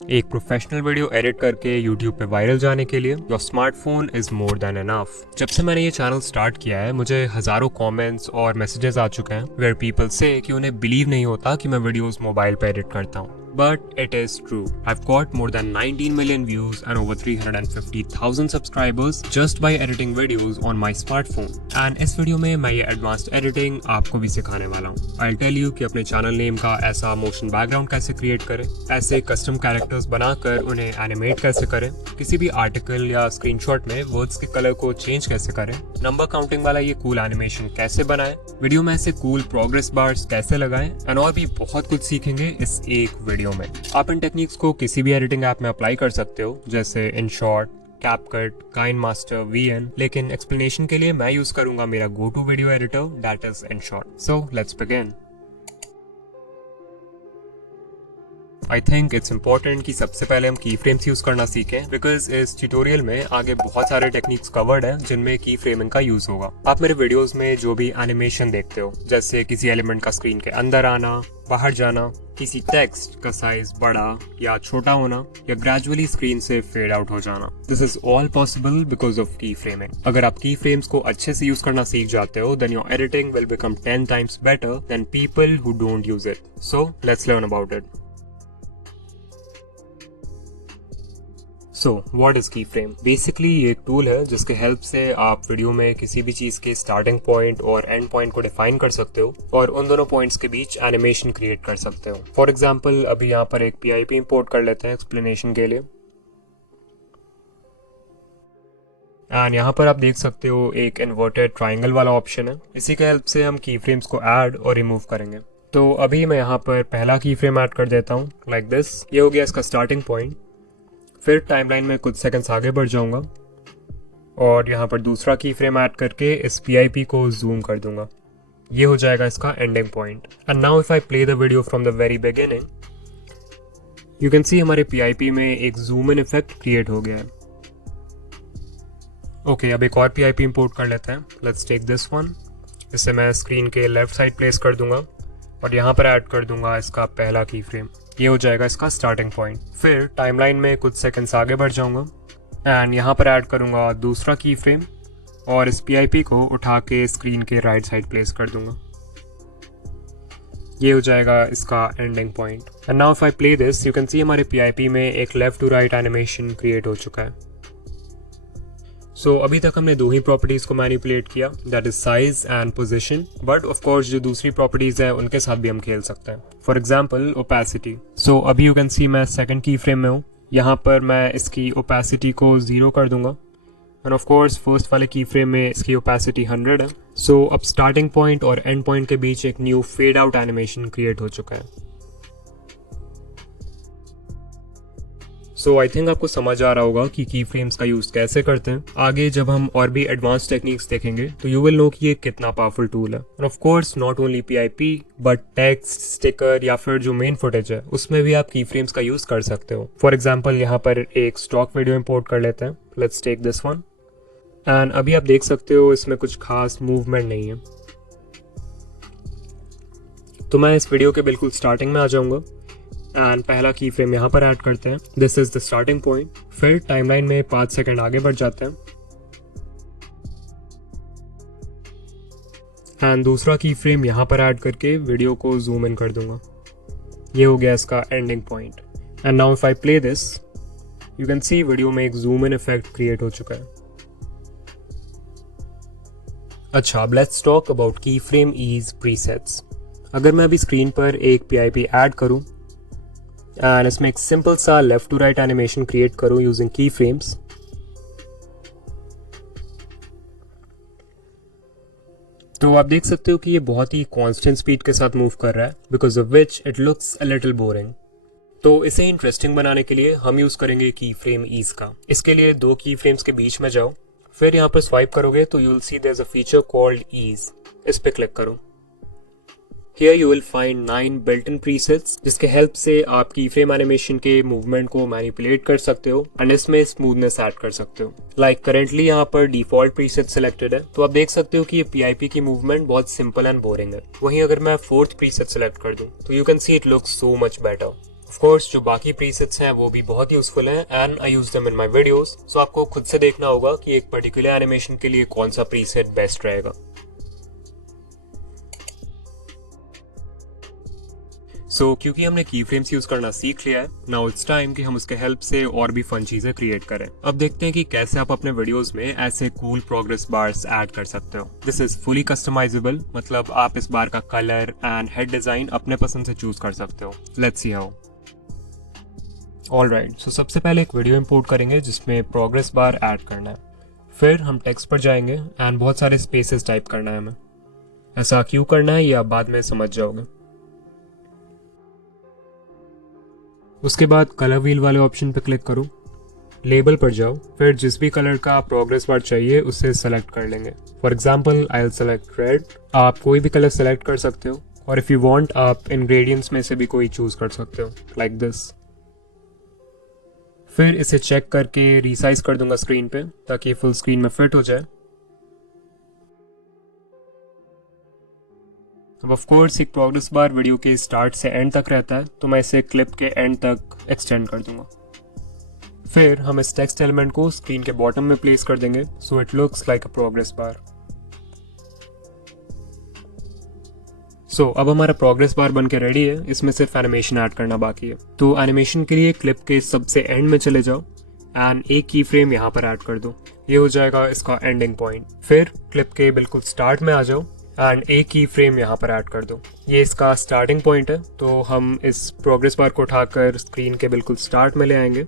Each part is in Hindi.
एक प्रोफेशनल वीडियो एडिट करके यूट्यूब पे वायरल जाने के लिए your smartphone is more than enough. जब से मैंने ये चैनल स्टार्ट किया है मुझे हजारों कमेंट्स और मैसेजेस आ चुके हैं वेयर पीपल से कि उन्हें बिलीव नहीं होता कि मैं वीडियोस मोबाइल पे एडिट करता हूँ। But it is true. I've got more than 19 million views and over 350,000 subscribers just by editing videos on my smartphone. And इस वीडियो में मैं ये एडवांस्ड एडिटिंग आपको भी सिखाने वाला हूँ। I'll tell you कि अपने चैनल नेम का ऐसा मोशन बैकग्राउंड कैसे क्रिएट करें, ऐसे कस्टम कैरेक्टर्स बनाकर उन्हें एनिमेट कैसे करें, किसी भी आर्टिकल या स्क्रीनशॉट में वर्ड्स के कलर को चेंज कैसे करें, नंबर काउंटिंग वाला ये कूल एनिमेशन कैसे बनाएं, वीडियो में ऐसे कूल प्रोग्रेस बार्स कैसे लगाएं एंड और भी बहुत कुछ सीखेंगे इस एक वीडियो में। आप इन टेक्निक्स को किसी भी एडिटिंग ऐप में अप्लाई कर सकते हो जैसे InShot, CapCut, KineMaster, VN, लेकिन एक्सप्लेनेशन के लिए मैं यूज करूंगा मेरा go to video editor that is InShot। So let's begin. I think it's important कि सबसे पहले हम की फ्रेम्स यूज करना सीखें बिकॉज इस ट्यूटोरियल में आगे बहुत सारे टेक्निक्स कवर्ड हैं जिनमें की फ्रेमिंग का यूज होगा। आप मेरे वीडियोस में जो भी एनिमेशन देखते हो जैसे किसी एलिमेंट का स्क्रीन के अंदर आना, बाहर जाना, किसी टेक्स्ट का साइज बड़ा या छोटा होना या ग्रेजुअली स्क्रीन से फेड आउट हो जाना, this is all possible because of की फ्रेमिंग। अगर आप की फ्रेम्स को अच्छे से यूज करना सीख जाते हो then your editing will become 10 times better than people who don't use it. So let's learn about it. So what is key frame? Basically ये एक टूल है जिसके हेल्प से आप वीडियो में किसी भी चीज के स्टार्टिंग पॉइंट और एंड पॉइंट को डिफाइन कर सकते हो और उन दोनों पॉइंट्स के बीच एनिमेशन क्रिएट कर सकते हो। फॉर एग्जांपल अभी यहाँ पर एक PIP इंपोर्ट कर लेते हैं एक्सप्लेनेशन के लिए एंड यहाँ पर आप देख सकते हो एक इन्वर्टेड ट्राइंगल वाला ऑप्शन है। इसी के हेल्प से हम की फ्रेम्स को ऐड और रिमूव करेंगे। तो अभी मैं यहाँ पर पहला की फ्रेम ऐड कर देता हूँ लाइक दिस। ये हो गया इसका स्टार्टिंग पॉइंट। फिर टाइमलाइन में कुछ सेकंड्स आगे बढ़ जाऊंगा और यहाँ पर दूसरा की फ्रेम ऐड करके इस PIP को जूम कर दूंगा। ये हो जाएगा इसका ending point. And now if I play the video from the very beginning you can see हमारे PIP में एक जूम इन इफेक्ट क्रिएट हो गया है। ओके, अब एक और PIP इंपोर्ट कर लेते हैं। Let's take this one. इसे मैं स्क्रीन के लेफ्ट साइड प्लेस कर दूंगा और यहाँ पर ऐड कर दूंगा इसका पहला की फ्रेम। ये हो जाएगा इसका स्टार्टिंग पॉइंट। फिर टाइमलाइन में कुछ सेकंड्स आगे बढ़ जाऊंगा एंड यहाँ पर ऐड करूंगा दूसरा की फ्रेम और इस PIP को उठा के स्क्रीन के राइट साइड प्लेस कर दूंगा। ये हो जाएगा इसका ending point. And now if I play this you can see हमारे PIP में एक left to right animation create हो चुका है। सो अभी तक हमने दो ही प्रॉपर्टीज को मैनिपुलेट किया that is size and position, but of course जो दूसरी प्रॉपर्टीज है उनके साथ भी हम खेल सकते हैं। For example opacity. सो अभी यू कैन सी मैं सेकंड की फ्रेम में हूँ। यहाँ पर मैं इसकी ओपेसिटी को 0 कर दूंगा एंड ऑफ कोर्स फर्स्ट वाले की फ्रेम में इसकी ओपेसिटी 100 है। सो अब स्टार्टिंग पॉइंट और एंड पॉइंट के बीच एक new fade out animation create हो चुका है। सो आई थिंक आपको समझ आ रहा होगा कि की फ्रेम्स का यूज कैसे करते हैं। आगे जब हम और भी एडवांस टेक्निक्स देखेंगे तो यू विल नो कि ये कितना पावरफुल टूल है। और of course not only PIP but text, sticker या फिर जो मेन फुटेज है उसमें भी आप की फ्रेम्स का यूज कर सकते हो। फॉर एग्जाम्पल यहाँ पर एक स्टॉक वीडियो इंपोर्ट कर लेते हैं। Let's take this one and अभी आप देख सकते हो इसमें कुछ खास मूवमेंट नहीं है। तो मैं इस वीडियो के बिल्कुल स्टार्टिंग में आ जाऊंगा एंड पहला की फ्रेम यहाँ पर ऐड करते हैं। This is the starting point. फिर टाइमलाइन में 5 सेकंड आगे बढ़ जाते हैं एंड दूसरा की फ्रेम यहाँ पर ऐड करके वीडियो को जूम इन कर दूंगा। ये हो गया इसका ending point. And now if I play this you can C video में एक जूम इन इफेक्ट क्रिएट हो चुका है। अच्छा, अब लेट्स टॉक अबाउट की फ्रेम ईज प्रीसेट्स। अगर मैं अभी स्क्रीन पर एक PIP ऐड करूं एंड इसमें एक सिंपल सा left to right animation create करूं यूजिंग की फ्रेम्स, तो आप देख सकते हो कि ये बहुत ही कांस्टेंट स्पीड के साथ मूव कर रहा है because of which it looks a little boring. तो इसे इंटरेस्टिंग बनाने के लिए हम यूज करेंगे की फ्रेम ईज का। इसके लिए दो की फ्रेम्स के बीच में जाओ, फिर यहाँ पर स्वाइप करोगे तो you will see there is a feature called ease. इस पे क्लिक करो। Here you will find 9 built-in presets जिसके हेल्प से आप की फ्रेम एनिमेशन के मूवमेंट को मैनिपुलेट कर सकते हो एंड इसमें स्मूथनेस ऐड कर सकते हो। लाइक करेंटली यहाँ पर डिफॉल्ट प्रीसेट सिलेक्टेड है तो आप देख सकते हो कि ये PIP की मूवमेंट बहुत सिंपल एंड बोरिंग है। वहीं अगर मैं फोर्थ प्रीसेट सिलेक्ट कर दूं तो you can see it looks so much better. Of course जो बाकी प्रीसेट्स हैं वो भी बहुत यूजफुल हैं and I use them in my videos, so आपको खुद से देखना होगा कि एक पर्टिकुलर एनिमेशन के लिए कौन सा प्रीसेट बेस्ट रहेगा। क्योंकि हमने की फ्रेम्स यूज करना सीख लिया है, नाउ इट्स टाइम कि हम उसके हेल्प से और भी फन चीजें क्रिएट करें। अब देखते हैं कि कैसे आप अपने वीडियोस में ऐसे कूल प्रोग्रेस बार्स ऐड कर सकते हो। दिस इज फुली कस्टमाइजेबल, मतलब आप इस बार का कलर एंड हेड डिजाइन अपने पसंद से चूज कर सकते हो। Let's see how. ऑलराइट, सो सबसे पहले एक वीडियो इंपोर्ट करेंगे जिसमें प्रोग्रेस बार ऐड करना है। फिर हम टेक्स्ट पर जाएंगे एंड बहुत सारे स्पेसेस टाइप करना है हमें। ऐसा क्यों करना है ये आप बाद में समझ जाओगे। उसके बाद कलर व्हील वाले ऑप्शन पर क्लिक करो, लेबल पर जाओ, फिर जिस भी कलर का प्रोग्रेस बार चाहिए उसे सेलेक्ट कर लेंगे। For example I will select red. आप कोई भी कलर सेलेक्ट कर सकते हो और इफ़ यू वांट आप इंग्रेडिएंट्स में से भी कोई चूज कर सकते हो, लाइक दिस। फिर इसे चेक करके रीसाइज कर दूंगा स्क्रीन पे ताकि फुल स्क्रीन में फिट हो जाए। अब ऑफ कोर्स एक प्रोग्रेस बार वीडियो के स्टार्ट से एंड तक रहता है, तो मैं इसे क्लिप के एंड तक एक्सटेंड कर दूंगा। फिर हम इस टेक्स्ट एलिमेंट को स्क्रीन के बॉटम में प्लेस कर देंगे so it looks like a progress bar. अब हमारा प्रोग्रेस बार बन के रेडी है, इसमें सिर्फ एनिमेशन ऐड करना बाकी है। तो एनिमेशन के लिए क्लिप के सबसे एंड में चले जाओ एंड एक की फ्रेम यहाँ पर ऐड कर दो, ये हो जाएगा इसका एंडिंग पॉइंट। फिर क्लिप के बिल्कुल स्टार्ट में आ जाओ एंड एक की फ्रेम यहाँ पर ऐड कर दो, ये इसका स्टार्टिंग पॉइंट है। तो हम इस प्रोग्रेस बार को उठाकर स्क्रीन के बिल्कुल स्टार्ट में ले आएंगे,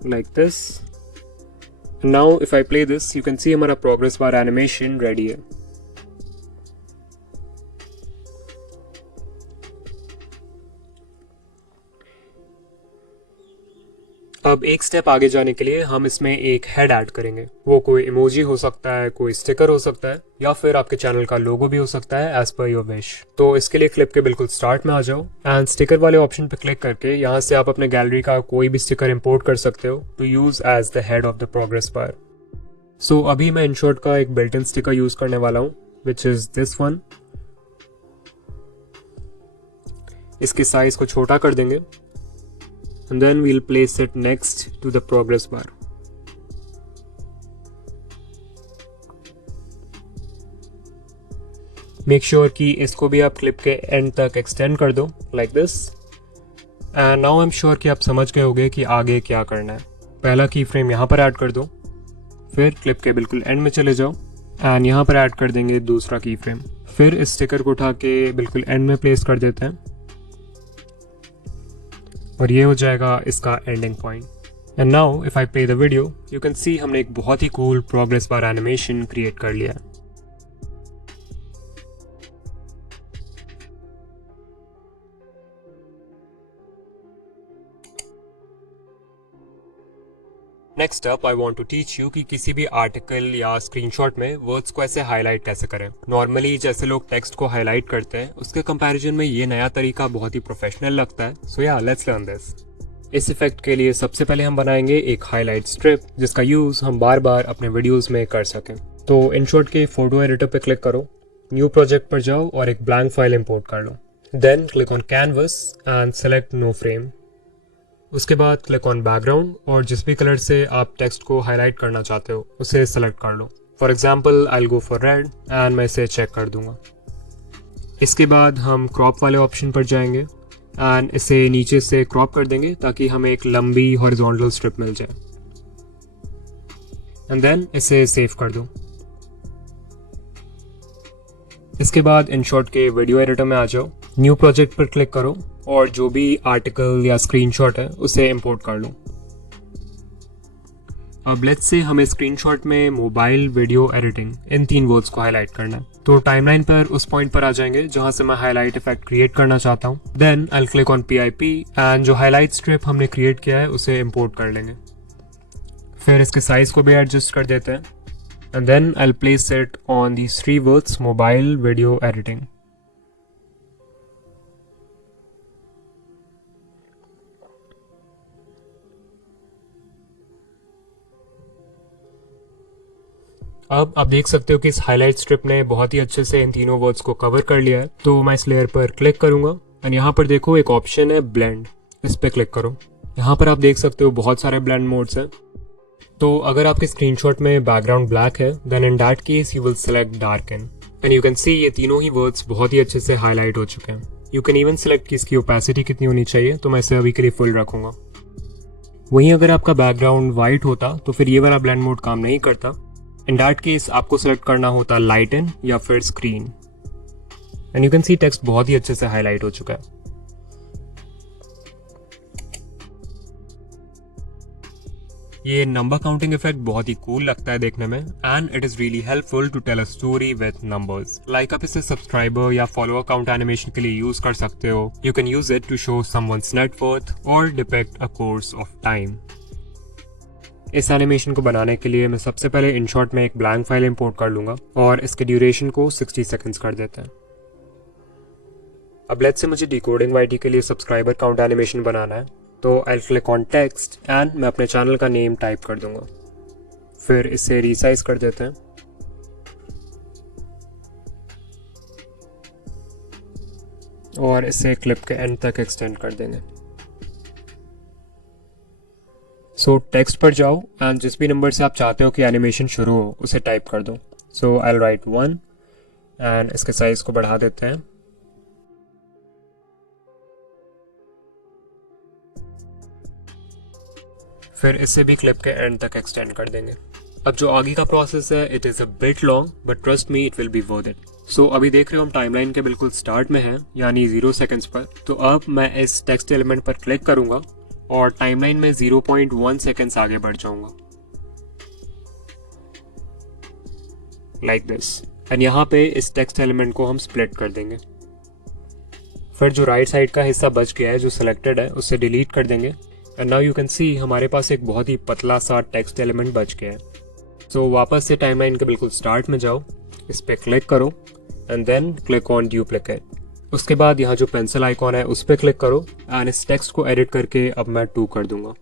like this. Now if I play this you can सी हमारा प्रोग्रेस बार एनिमेशन रेडी है। अब एक स्टेप आगे जाने के लिए हम इसमें एक हेड ऐड करेंगे। वो कोई इमोजी हो सकता है, कोई स्टिकर हो सकता है, या फिर आपके चैनल का लोगो भी हो सकता है, एज पर योर विश। तो इसके लिए क्लिप के बिल्कुल स्टार्ट में आ जाओ एंड स्टिकर वाले ऑप्शन पे क्लिक करके यहाँ से आप अपने गैलरी का कोई भी स्टिकर इंपोर्ट कर सकते हो to use as the head of the progress bar. अभी मैं इनशॉट का एक बिल्ट इन स्टिकर यूज करने वाला हूँ, विच इज दिस वन। इसके साइज को छोटा कर देंगे and then we'll place it next to the progress bar. Make sure कि इसको भी आप क्लिप के एंड तक एक्सटेंड कर दो, like this. And now I'm sure कि आप समझ गए होंगे कि आगे क्या करना है। पहला की फ्रेम यहाँ पर ऐड कर दो, फिर क्लिप के बिल्कुल एंड में चले जाओ एंड यहाँ पर ऐड कर देंगे दूसरा की फ्रेम। फिर इस स्टिकर को उठा के बिल्कुल एंड में प्लेस कर देते हैं और ये हो जाएगा इसका ending point. And now if I play the video you can see हमने एक बहुत ही cool progress bar animation create कर लिया है। Next up I want to teach you कि किसी भी आर्टिकल या स्क्रीनशॉट में वर्ड्स को ऐसे हाईलाइट कैसे करें। नॉर्मली जैसे लोग टेक्स्ट को हाईलाइट करते हैं उसके कंपैरिजन में ये नया तरीका बहुत ही प्रोफेशनल लगता है। सो या लेट्स लर्न दिस। इस इफेक्ट के लिए सबसे पहले हम बनाएंगे एक हाईलाइट स्ट्रिप जिसका यूज हम बार बार अपने वीडियोस में कर सकें। तो इनशॉट के फोटो एडिटर पे क्लिक करो, न्यू प्रोजेक्ट पर जाओ और एक ब्लैंक फाइल इंपोर्ट कर लो। Then click on canvas and select no frame. उसके बाद क्लिक ऑन बैकग्राउंड और जिस भी कलर से आप टेक्स्ट को हाईलाइट करना चाहते हो उसे सेलेक्ट कर लो। For example I will go for red and मैं इसे चेक कर दूंगा। इसके बाद हम क्रॉप वाले ऑप्शन पर जाएंगे एंड इसे नीचे से क्रॉप कर देंगे ताकि हमें एक लंबी हॉरिजॉन्टल स्ट्रिप मिल जाए एंड देन इसे सेव कर दो। इसके बाद इनशॉट के वीडियो एडिटर में आ जाओ, न्यू प्रोजेक्ट पर क्लिक करो और जो भी आर्टिकल या स्क्रीनशॉट है उसे इंपोर्ट कर लो। अब लेट्स से हमें स्क्रीनशॉट में mobile video editing in 3 words को हाईलाइट करना है। तो टाइमलाइन पर उस पॉइंट पर आ जाएंगे जहां से मैं हाईलाइट इफेक्ट क्रिएट करना चाहता हूं। Then I will click on PIP and जो हाईलाइट स्ट्रिप हमने क्रिएट किया है उसे इंपोर्ट कर लेंगे। फिर इसके साइज को भी एडजस्ट कर देते हैं and then I will place it on these 3 words mobile video editing. अब आप देख सकते हो कि इस हाईलाइट स्ट्रिप ने बहुत ही अच्छे से इन तीनों वर्ड्स को कवर कर लिया है। तो मैं इस लेयर पर क्लिक करूंगा एंड यहाँ पर देखो एक ऑप्शन है ब्लेंड, इस पर क्लिक करो। यहाँ पर आप देख सकते हो बहुत सारे ब्लेंड मोड्स हैं। तो अगर आपके स्क्रीनशॉट में बैकग्राउंड ब्लैक है then in that case you will select darken and you can see ये तीनों ही वर्ड्स बहुत ही अच्छे से हाईलाइट हो चुके हैं। यू कैन इवन सेलेक्ट कि इसकी ओपेसिटी कितनी होनी चाहिए, तो मैं इसे अभी के लिए फुल रखूंगा। वहीं अगर आपका बैकग्राउंड वाइट होता तो फिर ये वाला ब्लेंड मोड काम नहीं करता। इन दैट केस आपको सेलेक्ट करना होता लाइटन या फिर screen and you can C text बहुत ही अच्छे से हाईलाइट हो चुका है। ये नंबर काउंटिंग इफेक्ट बहुत ही कूल लगता है देखने में and it is really helpful to tell a story with numbers. Like आप इसे सब्सक्राइबर या फॉलोअर काउंट एनिमेशन के लिए यूज कर सकते हो। You can use it to show someone's net worth और depict a course of time. इस एनिमेशन को बनाने के लिए मैं सबसे पहले इनशॉट में एक ब्लैंक फाइल इंपोर्ट कर लूंगा और इसके ड्यूरेशन को 60 सेकेंड्स कर देते हैं। अब लेट्स से मुझे डिकोडिंग वाईटी के लिए सब्सक्राइबर काउंट एनिमेशन बनाना है, तो I click on text and मैं अपने चैनल का नेम टाइप कर दूंगा। फिर इसे रीसाइज कर देते हैं और इसे क्लिप के एंड तक एक्सटेंड कर देंगे। सो टेक्स्ट पर जाओ एंड जिस भी नंबर से आप चाहते हो कि एनिमेशन शुरू हो उसे टाइप कर दो। सो आई विल राइट 1 एंड इसके साइज को बढ़ा देते हैं। फिर इसे भी क्लिप के एंड तक एक्सटेंड कर देंगे। अब जो आगे का प्रोसेस है it is a bit long but trust me it will be worth it. So अभी देख रहे हो हम टाइमलाइन के बिल्कुल स्टार्ट में हैं, यानी 0 सेकेंड्स पर। तो अब मैं इस टेक्स्ट एलिमेंट पर क्लिक करूंगा और टाइमलाइन में 0.1 सेकेंड्स आगे बढ़ जाऊंगा लाइक दिस। एंड यहाँ पे इस टेक्स्ट एलिमेंट को हम स्प्लिट कर देंगे। फिर जो राइट साइड का हिस्सा बच गया है जो सिलेक्टेड है उसे डिलीट कर देंगे and now you can see हमारे पास एक बहुत ही पतला सा टेक्स्ट एलिमेंट बच गया है। सो वापस से टाइमलाइन के बिल्कुल स्टार्ट में जाओ, इस पर क्लिक करो and then click on duplicate. उसके बाद यहाँ जो पेंसिल आइकॉन है उस पर क्लिक करो एंड इस टेक्स्ट को एडिट करके अब मैं 2 कर दूंगा।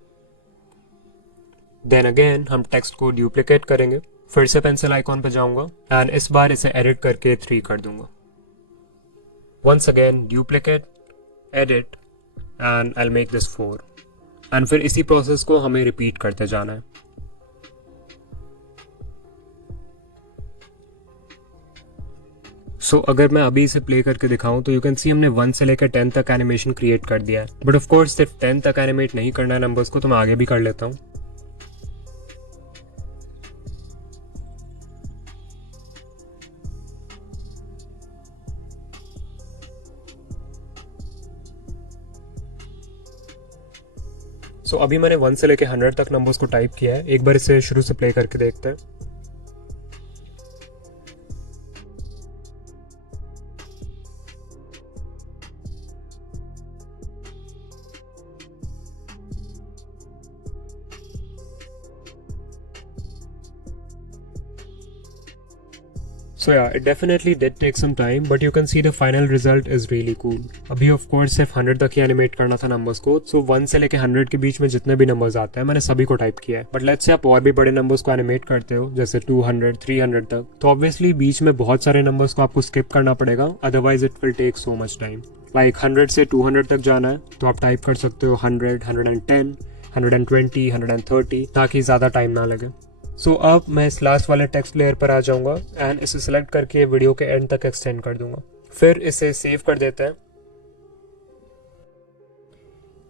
देन अगेन हम टेक्स्ट को डुप्लीकेट करेंगे, फिर से पेंसिल आइकॉन पर जाऊंगा एंड इस बार इसे एडिट करके 3 कर दूंगा। Once again duplicate, edit and I will make this 4 and फिर इसी प्रोसेस को हमें रिपीट करते जाना है। सो अगर मैं अभी इसे प्ले करके दिखाऊं तो यू कैन सी हमने 1 से लेकर 10 तक एनिमेशन क्रिएट कर दिया है। बट ऑफ कोर्स सिर्फ 10 तक एनिमेट नहीं करना है नंबर्स को, तो मैं आगे भी कर लेता हूं। सो अभी मैंने 1 से लेकर 100 तक नंबर्स को टाइप किया है। एक बार इसे शुरू से प्ले करके देखते हैं। So yeah, it definitely did take some time, but you can see the final result is really cool. अभी of course सिर्फ 100 तक ही एनिमेट करना था नंबर्स को, so 1 से लेके 100 के बीच में जितने भी नंबर्स आते हैं मैंने सभी को टाइप किया है। बट लेट्स से आप और भी बड़े नंबर्स को एनिमेट करते हो जैसे 200, 300 तक, तो ऑब्वियसली बीच में बहुत सारे नंबर्स को आपको स्किप करना पड़ेगा, otherwise it will take so much time. Like 100 से 200 तक जाना है तो आप टाइप कर सकते हो 100, 110, 120, 130 ताकि ज़्यादा टाइम ना लगे। सो अब मैं इस लास्ट वाले टेक्स्ट लेयर पर आ जाऊंगा एंड इसे सिलेक्ट करके वीडियो के एंड तक एक्सटेंड कर दूंगा। फिर इसे सेव कर देते हैं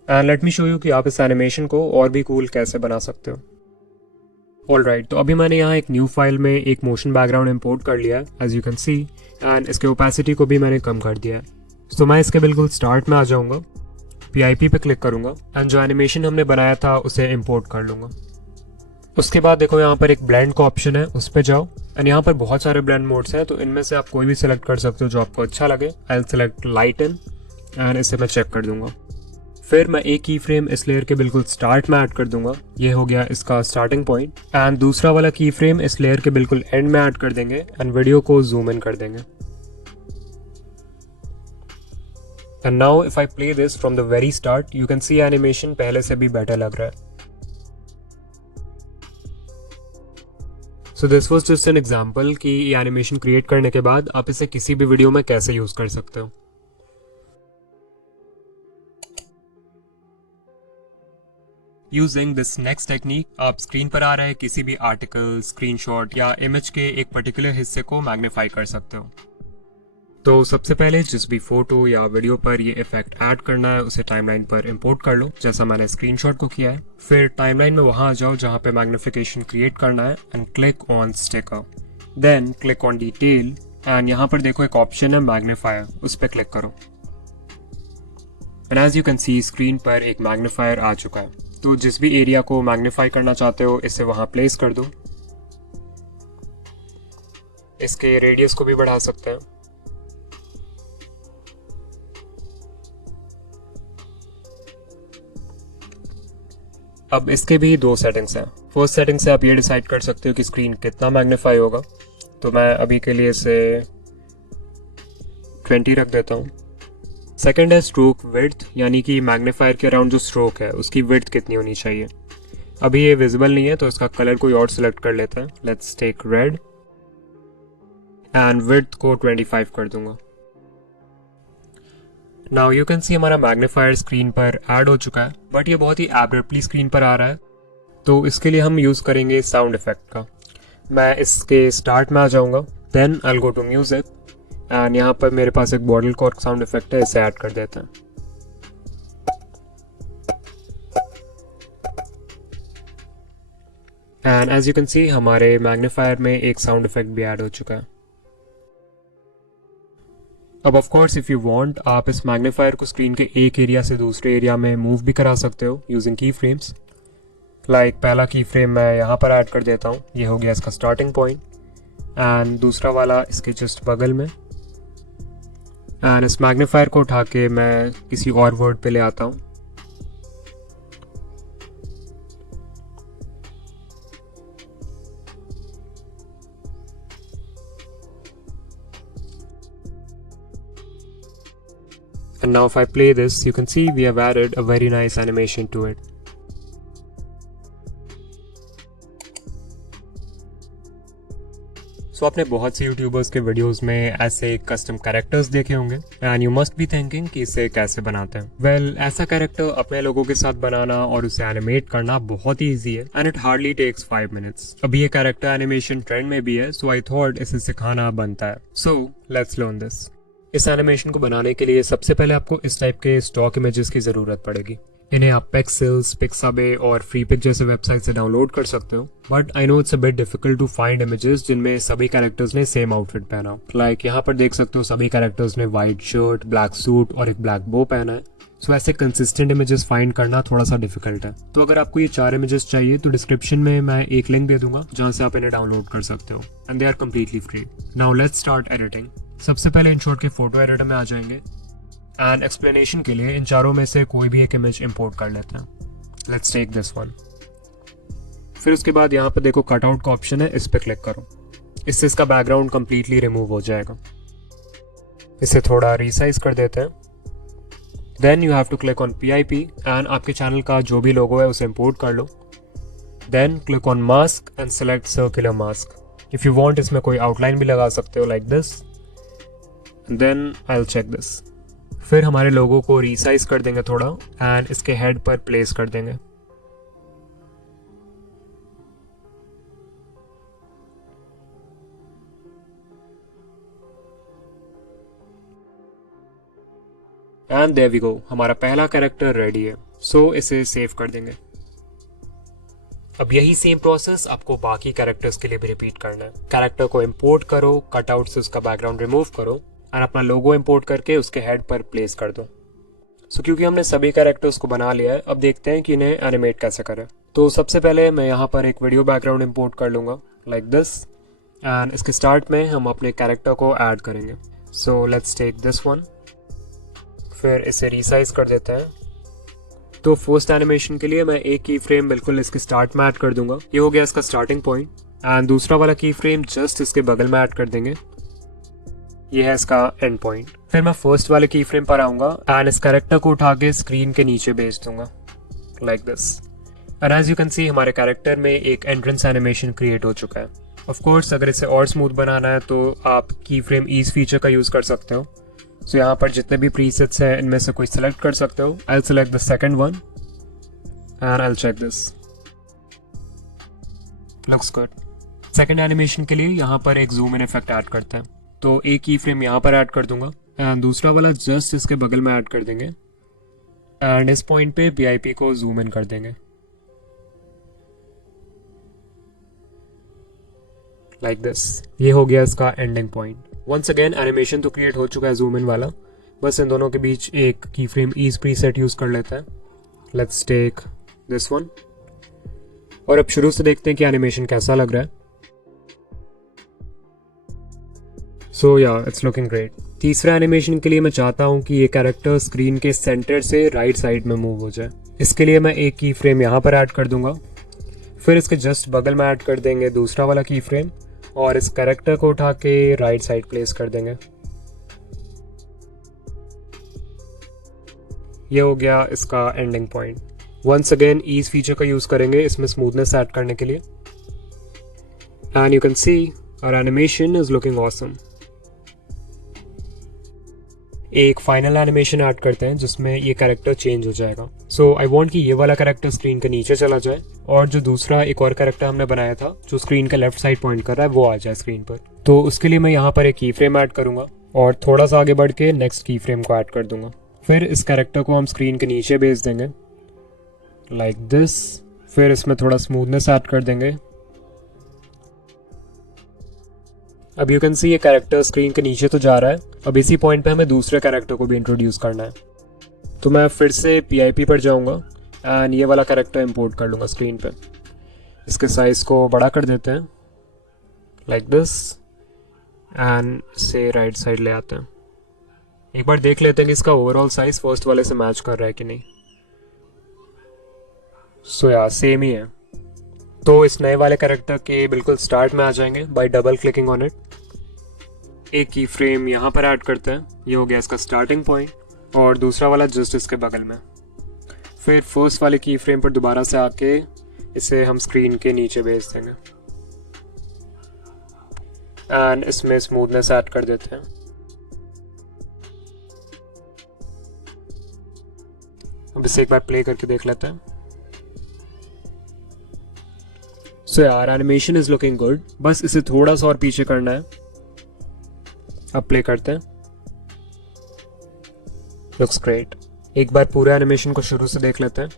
and let me show you कि आप इस एनिमेशन को और भी कूल कैसे बना सकते हो। ऑलराइट, तो अभी मैंने यहाँ एक न्यू फाइल में एक मोशन बैकग्राउंड इंपोर्ट कर लिया है as you can see and इसके ओपेसिटी को भी मैंने कम कर दिया है। तो मैं इसके बिल्कुल स्टार्ट में आ जाऊंगा, PIP पे क्लिक करूंगा एंड जो एनिमेशन हमने बनाया था उसे इम्पोर्ट कर लूंगा। उसके बाद देखो यहाँ पर एक ब्लेंड का ऑप्शन है, उस पर जाओ एंड यहाँ पर बहुत सारे ब्लेंड मोड्स हैं, तो इनमें से आप कोई भी सिलेक्ट कर सकते हो जो आपको अच्छा लगे। I will select lighten and इसे मैं चेक कर दूंगा। फिर मैं एक की फ्रेम इस लेयर के बिल्कुल स्टार्ट में ऐड कर दूंगा, ये हो गया इसका स्टार्टिंग पॉइंट, एंड दूसरा वाला की फ्रेम इस लेयर के बिल्कुल एंड में ऐड कर देंगे एंड वीडियो को जूम इन कर देंगे। And now if I play this from the very start you can C animation पहले से भी बेटर लग रहा है। So this was just an example कि ये एनिमेशन क्रिएट करने के बाद आप इसे किसी भी वीडियो में कैसे यूज कर सकते हो। यूजिंग दिस नेक्स्ट टेक्निक आप स्क्रीन पर आ रहे किसी भी आर्टिकल, स्क्रीनशॉट या इमेज के एक पर्टिकुलर हिस्से को मैग्नीफाई कर सकते हो। तो सबसे पहले जिस भी फोटो या वीडियो पर ये इफेक्ट ऐड करना है उसे टाइमलाइन पर इंपोर्ट कर लो, जैसा मैंने स्क्रीनशॉट को किया है। फिर टाइमलाइन में वहां आ जाओ जहां पे मैग्निफिकेशन क्रिएट करना है and click on sticker. Then click on detail and यहाँ पर देखो एक ऑप्शन है मैग्नीफायर, उस पर क्लिक करो। And as you can see screen पर एक मैग्नीफायर आ चुका है। तो जिस भी एरिया को मैग्नीफाई करना चाहते हो इसे वहां प्लेस कर दो। इसके रेडियस को भी बढ़ा सकते हैं। अब इसके भी दो सेटिंग्स हैं। फर्स्ट सेटिंग से आप ये डिसाइड कर सकते हो कि स्क्रीन कितना मैग्नीफाई होगा। तो मैं अभी के लिए इसे 20 रख देता हूँ। सेकंड है स्ट्रोक विड्थ, यानी कि मैग्नीफायर के अराउंड जो स्ट्रोक है उसकी विड्थ कितनी होनी चाहिए। अभी ये विजिबल नहीं है तो इसका कलर कोई और सिलेक्ट कर लेता है। Let's take red and width को 25 कर दूंगा। नाउ यू कैन सी हमारा मैग्नीफायर स्क्रीन पर ऐड हो चुका है, बट ये बहुत ही एब्रप्टली स्क्रीन पर आ रहा है। तो इसके लिए हम यूज़ करेंगे साउंड इफेक्ट का। मैं इसके स्टार्ट में आ जाऊंगा, then I will go to music and यहाँ पर मेरे पास एक बॉटल कॉर्क साउंड इफेक्ट है, इसे ऐड कर देते हैं। And as you can see हमारे मैग्नीफायर में एक साउंड इफेक्ट भी ऐड हो चुका है। अब of course if you want आप इस मैग्नीफायर को स्क्रीन के एक एरिया से दूसरे एरिया में मूव भी करा सकते हो यूजिंग की फ्रेम्स। लाइक पहला की फ्रेम मैं यहाँ पर ऐड कर देता हूँ, ये हो गया इसका स्टार्टिंग पॉइंट, एंड दूसरा वाला इसके जस्ट बगल में। एंड इस मैग्नीफायर को उठा के मैं किसी और वर्ड पे ले आता हूँ। And now if I play this, you can see we have added a very nice animation to it. So आपने बहुत से यूट्यूबर्स के वीडियोस में ऐसे कस्टम कैरेक्टर्स देखे होंगे and you must be thinking कि इसे कैसे बनाते हैं। वेल, ऐसा कैरेक्टर अपने लोगों के साथ बनाना और उसे एनिमेट करना बहुत ही ईजी है and it hardly takes 5 minutes. अभी ये कैरेक्टर एनिमेशन ट्रेंड में भी है, सो आई थॉट इसे सिखाना बनता है। सो लेट्स लर्न दिस। इस एनिमेशन को बनाने के लिए सबसे पहले आपको इस टाइप के स्टॉक इमेजेस की ज़रूरत पड़ेगी। इन्हें आप पेक्सेल्स, पिक्साबे और फ्रीपिक जैसे वेबसाइट से डाउनलोड कर सकते हो, but I know it's a bit difficult to find images जिनमें सभी कैरेक्टर्स ने सेम आउटफिट पहना हो। लाइक यहाँ पर देख सकते हो सभी कैरेक्टर्स ने वाइट शर्ट, ब्लैक सूट और एक ब्लैक बो पहना है। सो ऐसे कंसिस्टेंट इमेजेस फाइंड करना थोड़ा सा डिफिकल्ट है। तो अगर आपको ये 4 इमेजेस चाहिए तो डिस्क्रिप्शन में मैं एक लिंक दे दूंगा जहाँ से आप इन्हें डाउनलोड कर सकते हो and they are completely free. Now let's start editing. सबसे पहले InShot के फोटो एडिटर में आ जाएंगे एंड एक्सप्लेनेशन के लिए इन चारों में से कोई भी एक इमेज इंपोर्ट कर लेते हैं। Let's take this one. फिर उसके बाद यहाँ पर देखो कटआउट का ऑप्शन है, इस पर क्लिक करो। इससे इसका बैकग्राउंड कंप्लीटली रिमूव हो जाएगा। इसे थोड़ा रिसाइज कर देते हैं। Then you have to click on PIP and आपके चैनल का जो भी लोगो है उसे इंपोर्ट कर लो। Then click on mask and select circular mask. If you want इसमें कोई आउटलाइन भी लगा सकते हो like this. Then I will check this. फिर हमारे लोगो को रीसाइज कर देंगे थोड़ा एंड इसके हेड पर प्लेस कर देंगे। एंड देयर वी गो, हमारा पहला कैरेक्टर रेडी है। सो इसे सेव कर देंगे। अब यही सेम प्रोसेस आपको बाकी कैरेक्टर्स के लिए भी रिपीट करना है। कैरेक्टर को इंपोर्ट करो, कटआउट से उसका बैकग्राउंड रिमूव करो और अपना लोगो इंपोर्ट करके उसके हेड पर प्लेस कर दो। सो क्योंकि हमने सभी कैरेक्टर्स को बना लिया है, अब देखते हैं कि इन्हें एनिमेट कैसे करें। तो सबसे पहले मैं यहाँ पर एक वीडियो बैकग्राउंड इंपोर्ट कर लूँगा लाइक दिस एंड इसके स्टार्ट में हम अपने कैरेक्टर को ऐड करेंगे। So let's take this one. फिर इसे रीसाइज कर देते हैं। तो फर्स्ट एनिमेशन के लिए मैं एक की फ्रेम बिल्कुल इसके स्टार्ट में ऐड कर दूंगा, ये हो गया इसका स्टार्टिंग पॉइंट। एंड दूसरा वाला की फ्रेम जस्ट इसके बगल में ऐड कर देंगे, ये है इसका एंड पॉइंट। फिर मैं फर्स्ट वाले की फ्रेम पर आऊंगा एंड इस कैरेक्टर को उठा के स्क्रीन के नीचे भेज दूंगा like this. And as you can see हमारे कैरेक्टर में एक एंट्रेंस एनिमेशन क्रिएट हो चुका है। ऑफ कोर्स अगर इसे और स्मूथ बनाना है तो आप की फ्रेम ईज फीचर का यूज कर सकते हो। सो यहाँ पर जितने भी प्रीसेट्स हैं इनमें से कोई सिलेक्ट कर सकते हो। I will select the second one and I'll check this. Looks good. Second animation के लिए यहाँ पर एक जूम इन इफेक्ट ऐड करते हैं, तो एक की फ्रेम यहाँ पर ऐड कर दूंगा एंड दूसरा वाला जस्ट इसके बगल में ऐड कर देंगे एंड इस पॉइंट पे PIP को जूम इन कर देंगे लाइक दिस। ये हो गया इसका ending point. Once again animation तो क्रिएट हो चुका है जूम इन वाला, बस इन दोनों के बीच एक की फ्रेम ईज प्रीसेट यूज कर लेते हैं। लेट्स टेक दिस वन और अब शुरू से देखते हैं कि एनिमेशन कैसा लग रहा है। सो या इट्स लुकिंग ग्रेट। तीसरा एनिमेशन के लिए मैं चाहता हूँ कि ये कैरेक्टर स्क्रीन के सेंटर से राइट साइड में मूव हो जाए। इसके लिए मैं एक की फ्रेम यहाँ पर ऐड कर दूंगा, फिर इसके जस्ट बगल में ऐड कर देंगे दूसरा वाला की फ्रेम और इस कैरेक्टर को उठा के राइट साइड प्लेस कर देंगे। ये हो गया इसका ending point. Once again ease feature का यूज करेंगे इसमें स्मूथनेस ऐड करने के लिए and you can see our animation is looking awesome. एक फाइनल एनिमेशन ऐड करते हैं जिसमें ये कैरेक्टर चेंज हो जाएगा। सो आई वांट कि ये वाला कैरेक्टर स्क्रीन के नीचे चला जाए और जो दूसरा एक और कैरेक्टर हमने बनाया था जो स्क्रीन के लेफ्ट साइड पॉइंट कर रहा है वो आ जाए स्क्रीन पर। तो उसके लिए मैं यहाँ पर एक की फ्रेम ऐड करूंगा और थोड़ा सा आगे बढ़ के नेक्स्ट की फ्रेम को ऐड कर दूंगा। फिर इस कैरेक्टर को हम स्क्रीन के नीचे भेज देंगे लाइक दिस। फिर इसमें थोड़ा स्मूथनेस ऐड कर देंगे। अब यू कैन सी ये कैरेक्टर स्क्रीन के नीचे तो जा रहा है। अब इसी पॉइंट पे हमें दूसरे कैरेक्टर को भी इंट्रोड्यूस करना है, तो मैं फिर से PIP पर जाऊंगा एंड ये वाला कैरेक्टर इंपोर्ट कर लूँगा स्क्रीन पे। इसके साइज को बड़ा कर देते हैं लाइक दिस एंड से राइट साइड ले आते हैं। एक बार देख लेते हैं कि इसका ओवरऑल साइज फर्स्ट वाले से मैच कर रहा है कि नहीं। सो या सेम ही है। तो इस नए वाले कैरेक्टर के बिल्कुल स्टार्ट में आ जाएंगे bye double clicking on it. एक की फ्रेम यहाँ पर ऐड करते हैं, ये हो गया इसका स्टार्टिंग पॉइंट और दूसरा वाला जस्ट इसके बगल में। फिर फर्स्ट वाले की फ्रेम पर दोबारा से आके इसे हम स्क्रीन के नीचे भेज देंगे एंड इसमें स्मूथनेस ऐड कर देते हैं। अब इसे एक बार प्ले करके देख लेते हैं। सो यार एनिमेशन इज लुकिंग गुड, बस इसे थोड़ा सा और पीछे करना है। अब प्ले करते हैं। Looks great. एक बार पूरा एनिमेशन को शुरू से देख लेते हैं।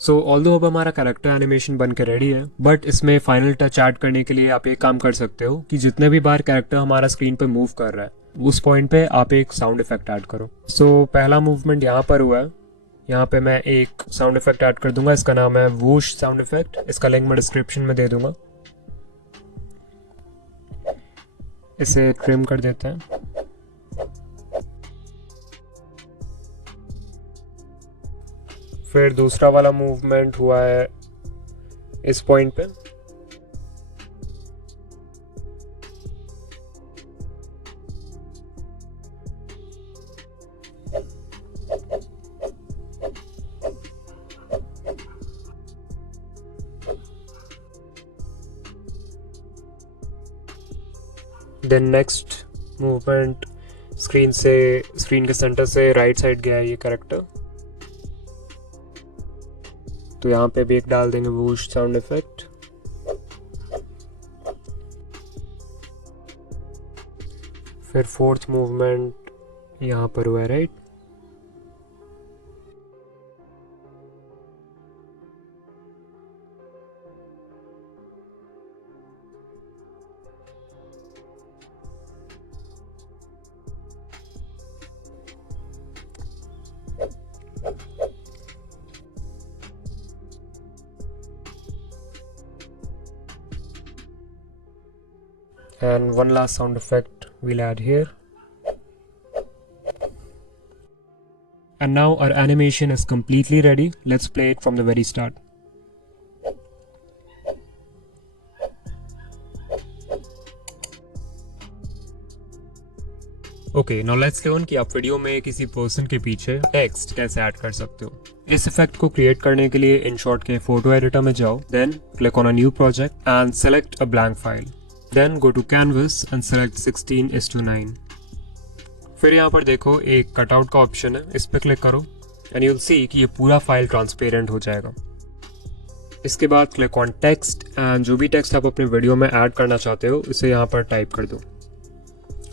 सो ऑल्दो अब हमारा कैरेक्टर एनिमेशन बन के रेडी है, बट इसमें फाइनल टच ऐड करने के लिए आप एक काम कर सकते हो कि जितने भी बार कैरेक्टर हमारा स्क्रीन पे मूव कर रहा है उस पॉइंट पे आप एक साउंड इफेक्ट ऐड करो। सो पहला मूवमेंट यहाँ पर हुआ है, यहाँ पे मैं एक साउंड इफेक्ट ऐड कर दूंगा। इसका नाम है वूश साउंड इफेक्ट। इसका लिंक मैं डिस्क्रिप्शन में दे दूंगा। इसे ट्रिम कर देते हैं। फिर दूसरा वाला मूवमेंट हुआ है इस पॉइंट पे। देन नेक्स्ट मूवमेंट स्क्रीन के सेंटर से राइट साइड गया है ये कैरेक्टर, तो यहाँ पे भी एक डाल देंगे वूश साउंड इफेक्ट। फिर फोर्थ मूवमेंट यहाँ पर हुआ है right. And one last sound effect we'll add here. And now our animation is completely ready. Let's play it from the very start. Okay, now let's learn कि आप वीडियो में किसी पर्सन के पीछे टेक्स्ट कैसे ऐड कर सकते हो। इस इफेक्ट को क्रिएट करने के लिए InShot के फोटो एडिटर में जाओ, then click on a new project and select a blank file. Then go to Canvas and select 16:9. फिर यहाँ पर देखो एक कटआउट का ऑप्शन है, इस पर क्लिक करो एंड यू विल सी कि ये पूरा फाइल ट्रांसपेरेंट हो जाएगा। इसके बाद क्लिक ऑन टेक्स्ट एंड जो भी टेक्स्ट आप अपने वीडियो में ऐड करना चाहते हो इसे यहाँ पर टाइप कर दो।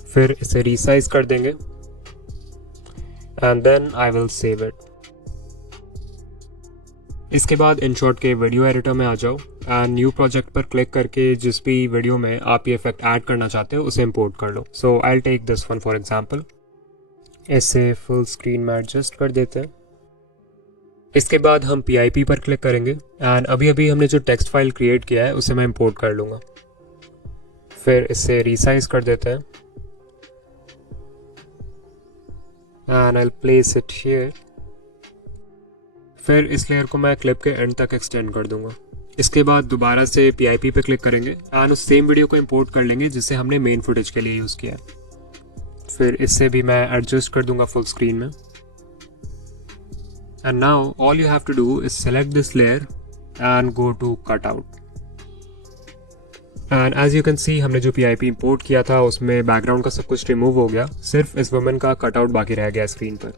फिर इसे रीसाइज कर देंगे and then I will save it. इसके बाद InShot के वीडियो एडिटर में आ जाओ एंड न्यू प्रोजेक्ट पर क्लिक करके जिस भी वीडियो में आप ये इफेक्ट ऐड करना चाहते हो उसे इंपोर्ट कर लो। So I will take this one for example. इसे फुल स्क्रीन में एडजस्ट कर देते हैं। इसके बाद हम PIP पर क्लिक करेंगे एंड अभी अभी हमने जो टेक्स्ट फाइल क्रिएट किया है उसे मैं इंपोर्ट कर लूँगा। फिर इसे रीसाइज कर देते हैं and I will place it here. फिर इस लेयर को मैं क्लिप के एंड तक एक्सटेंड कर दूंगा। इसके बाद दोबारा से PIP पे क्लिक करेंगे एंड उस सेम वीडियो को इंपोर्ट कर लेंगे जिसे हमने मेन फुटेज के लिए यूज़ किया। फिर इससे भी मैं एडजस्ट कर दूंगा फुल स्क्रीन में। And now all you have to do is select this layer and go to cut out. And as you can see हमने जो PIP इंपोर्ट किया था उसमें बैकग्राउंड का सब कुछ रिमूव हो गया, सिर्फ इस वुमन का कटआउट बाकी रह गया स्क्रीन पर।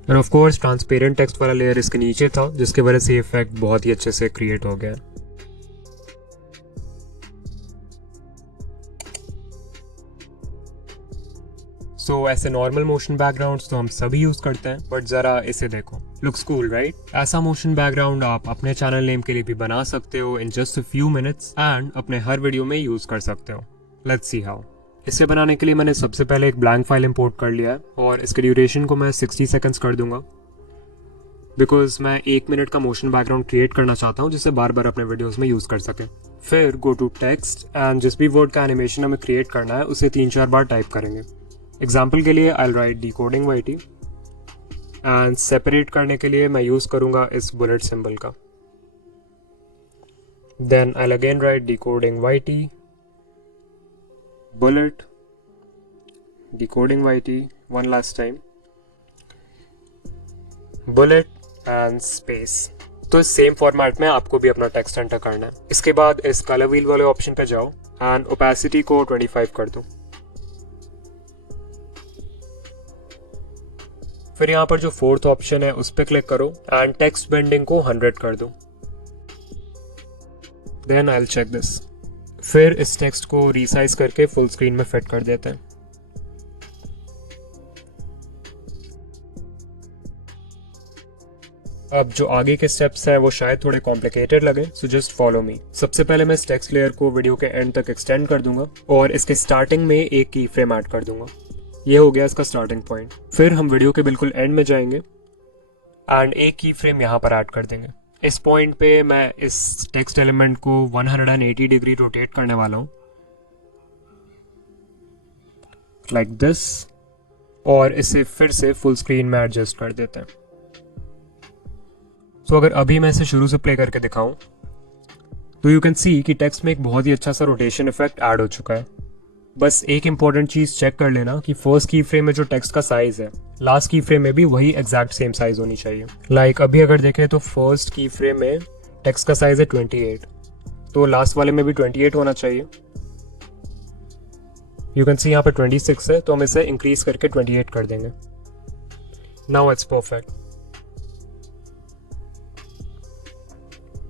End of course transparent text वाला लेयर इसके नीचे था जिसकी वजह से इफेक्ट बहुत ही अच्छे से क्रिएट हो गया। सो ऐसे नॉर्मल मोशन बैकग्राउंड्स तो हम सभी यूज करते हैं, बट जरा इसे देखो, लुक्स कूल राइट? ऐसा मोशन बैकग्राउंड आप अपने चैनल नेम के लिए भी बना सकते हो in just a few minutes and अपने हर वीडियो में यूज कर सकते हो। Let's see how. इसे बनाने के लिए मैंने सबसे पहले एक ब्लैंक फाइल इंपोर्ट कर लिया है और इसके ड्यूरेशन को मैं 60 सेकंड्स कर दूंगा, बिकॉज मैं 1 मिनट का मोशन बैकग्राउंड क्रिएट करना चाहता हूँ जिसे बार बार अपने वीडियोस में यूज कर सके। फिर गो टू टेक्स्ट एंड जिस भी वर्ड का एनिमेशन हमें क्रिएट करना है उसे 3-4 बार टाइप करेंगे। एग्जाम्पल के लिए I will write decoding YT and separate करने के लिए मैं यूज करूंगा इस बुलेट सिंबल का। Then I will again write decoding YT bullet decoding YT one last time bullet and space। तो इस सेम फॉर्मेट में आपको भी अपना टेक्स्ट एंटर करना है। इसके बाद इस कलर व्हील वाले ऑप्शन पे जाओ एंड ओपेसिटी को 25 कर दो। फिर यहाँ पर जो फोर्थ ऑप्शन है उस पर क्लिक करो एंड टेक्स्ट बेंडिंग को 100 कर दो। Then I will check this. फिर इस टेक्स्ट को रीसाइज करके फुल स्क्रीन में फिट कर देते हैं। अब जो आगे के स्टेप्स हैं वो शायद थोड़े कॉम्प्लिकेटेड लगे, सो जस्ट फॉलो मी। सबसे पहले मैं इस टेक्स्ट लेयर को वीडियो के एंड तक एक्सटेंड कर दूंगा और इसके स्टार्टिंग में एक की फ्रेम ऐड कर दूंगा। ये हो गया इसका स्टार्टिंग पॉइंट। फिर हम वीडियो के बिल्कुल एंड में जाएंगे एंड एक की फ्रेम यहाँ पर ऐड कर देंगे। इस पॉइंट पे मैं इस टेक्स्ट एलिमेंट को 180 डिग्री रोटेट करने वाला हूँ, लाइक दिस, और इसे फिर से फुल स्क्रीन में एडजस्ट कर देते हैं। तो अगर अभी मैं इसे शुरू से प्ले करके दिखाऊं तो यू कैन सी कि टेक्स्ट में एक बहुत ही अच्छा सा रोटेशन इफेक्ट ऐड हो चुका है। बस एक इंपॉर्टेंट चीज चेक कर लेना कि फर्स्ट की फ्रेम में जो टेक्स्ट का साइज है लास्ट की फ्रेम में भी वही एग्जैक्ट सेम साइज होनी चाहिए। लाइक अभी अगर देखें तो फर्स्ट की फ्रेम में टेक्स्ट का साइज है 28, तो लास्ट वाले में भी 28 होना चाहिए। यू कैन सी यहाँ पे 26 है, तो हम इसे इंक्रीज करके 28 कर देंगे। Now it's perfect.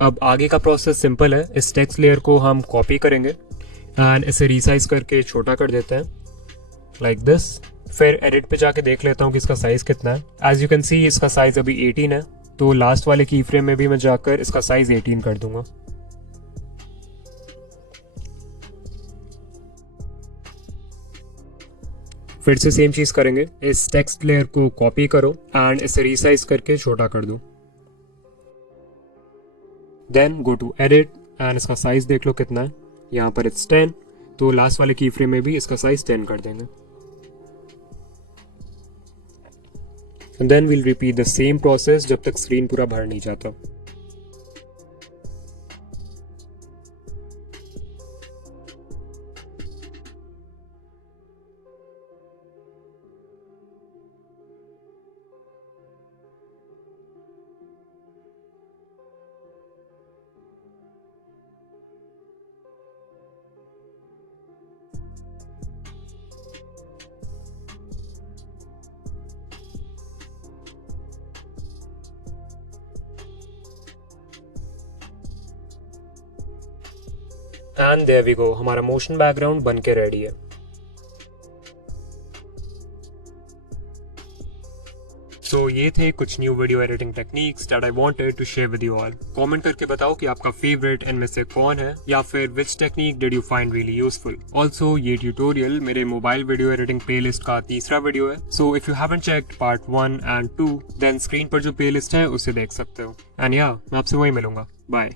अब आगे का प्रोसेस सिंपल है। इस टेक्स्ट लेयर को हम कॉपी करेंगे एंड इसे रीसाइज करके छोटा कर देते हैं, लाइक दिस। फिर एडिट पे जाके देख लेता हूँ कि इसका साइज कितना है। एज यू कैन सी इसका साइज अभी 18 है, तो लास्ट वाले की फ्रेम में भी मैं जाकर इसका साइज 18 कर दूंगा। फिर से सेम चीज करेंगे। इस टेक्स्ट लेयर को कॉपी करो एंड इसे रीसाइज करके छोटा कर दो। Then go to edit and इसका साइज देख लो कितना है। यहाँ पर इट्स 10, तो लास्ट वाले की फ्रेम में भी इसका साइज 10 कर देंगे। And then we'll repeat the same process जब तक स्क्रीन पूरा भर नहीं जाता। एंड देयर वी गो, हमारा मोशन बैकग्राउंड बन के रेडी है। सो ये थे कुछ new video editing techniques that I wanted to share with you all. Comment करके बताओ कि आपका फेवरेट इनमें से कौन है, या फिर which technique did you find really useful. Also ये ट्यूटोरियल मेरे मोबाइल वीडियो एडिटिंग प्लेलिस्ट का तीसरा वीडियो है, so if you haven't checked part 1 and 2 then screen पर जो प्लेलिस्ट है उसे देख सकते हो। एंड या मैं आपसे वही मिलूंगा। बाय।